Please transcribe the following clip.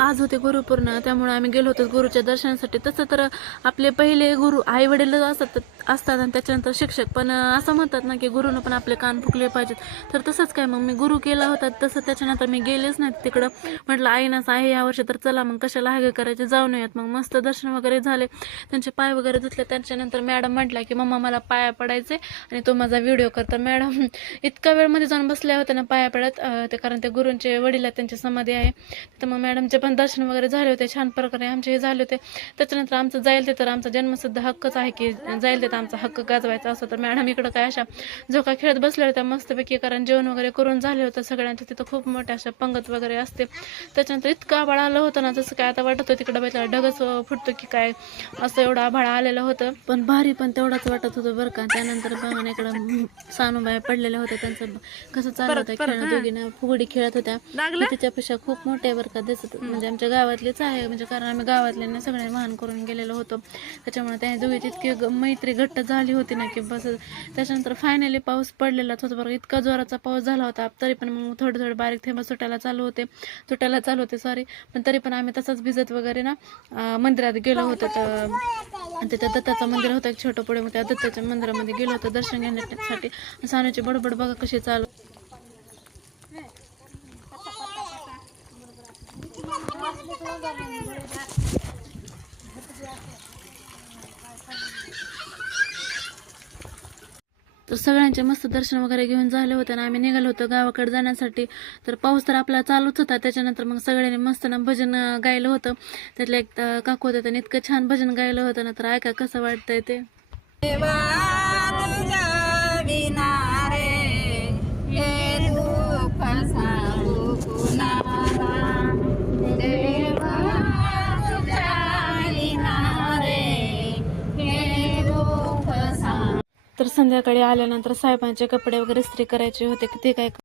आज होते गुरुपौर्णिमा, त्यामुळे आम्ही गेलो होतो गुरुच्या दर्शनासाठी. तसं तर आपले पहिले गुरु आई वडीलच असतात आणि त्याच्यानंतर शिक्षक, पण असं म्हणतात ना की गुरुनं पण आपले कान फुकले पाहिजेत. तर तसंच काय, मग मी गुरु केला होता तसं, त्याच्यानंतर मी गेलेच नाही तिकडं. म्हटलं आईनाच आहे यावर्षी, तर चला मग कशाला हागे करायचे, जाऊन येत. मग मस्त दर्शन वगैरे झाले, त्यांचे पाय वगैरे धुतले. त्याच्यानंतर मॅडम म्हटल्या की मम्मा मला पाया पडायचे आणि तो माझा व्हिडिओ कर. तर मॅडम इतका वेळ मध्ये जाऊन बसल्या होत्या ना पाया पडत, ते कारण ते गुरूंचे वडील आहेत, त्यांची समाधी आहे. तर मग मॅडमचे पण दर्शन वगैरे झाले होते छान प्रकारे, आमचे हे झाले होते. त्याच्यानंतर आमचं जाईल ते, तर आमचा जन्मसिद्ध हक्कच आहे की जाईल ते आमचा हक्क गाजवायचा असतो. तर मॅडम इकडं काय अशा झोका खेळत बसल्या होत्या मस्तपैकी, कारण जेवण वगैरे करून झाले होतं सगळ्यांच्या. तिथं खूप मोठ्या अशा पंगत वगैरे असते. त्याच्यानंतर इतकं आभाळ आलं होतं ना, जसं काय आता वाटत होतं तिकडं बघितलं ढगच फुटतो की काय, असं एवढं आभाळ आलेलं होतं. पण भारी पण तेवढाच वाटत होतं बरं का. त्यानंतर बघा इकडं सानूबाई पडलेल्या होत्या, त्यांचं कसं चाललं होतं खेळणं, दोघीनं फुगडी खेळत होत्या. तिच्यापेक्षा खूप मोठे बरं का दिसत, म्हणजे आमच्या गावातलीच आहे, म्हणजे कारण आम्ही गावातल्यांना सगळे वाहन करून गेलेलो होतो. त्याच्यामुळे त्या दोघीची इतकी मैत्री घट्ट झाली होती ना की बस. त्याच्यानंतर फायनली पाऊस पडलेलाच होता बरं, इतका जोराचा पाऊस झाला होता. तरी पण मग थोडे थोडे बारीक थेंब तुटायला चालू होते सॉरी. पण तरी पण आम्ही तसंच भिजत वगैरे ना मंदिरात गेलो होतो. तर तिथं दत्ताचं मंदिर होतं एक छोटं पुढे, मग त्या दत्ताच्या मंदिरामध्ये गेलो होतो दर्शन घेण्यासाठी. सानूची बडबड बघा कशी चालू. तर सगळ्यांचे मस्त दर्शन वगैरे घेऊन झाले होते ना, आम्ही निघालो होतो गावाकडे जाण्यासाठी. तर पाऊस तर आपला चालूच होता. त्याच्यानंतर मग सगळ्यांनी मस्त ना भजन गायलं होतं. त्यातलं एक काकू होतं, त्याने इतकं छान भजन गायलं होतं ना, तर ऐका कसं वाटतंय ते. तर संध्याकाळी आल्यानंतर साहेबांचे कपडे वगैरे इस्त्री करायचे होते, ते काय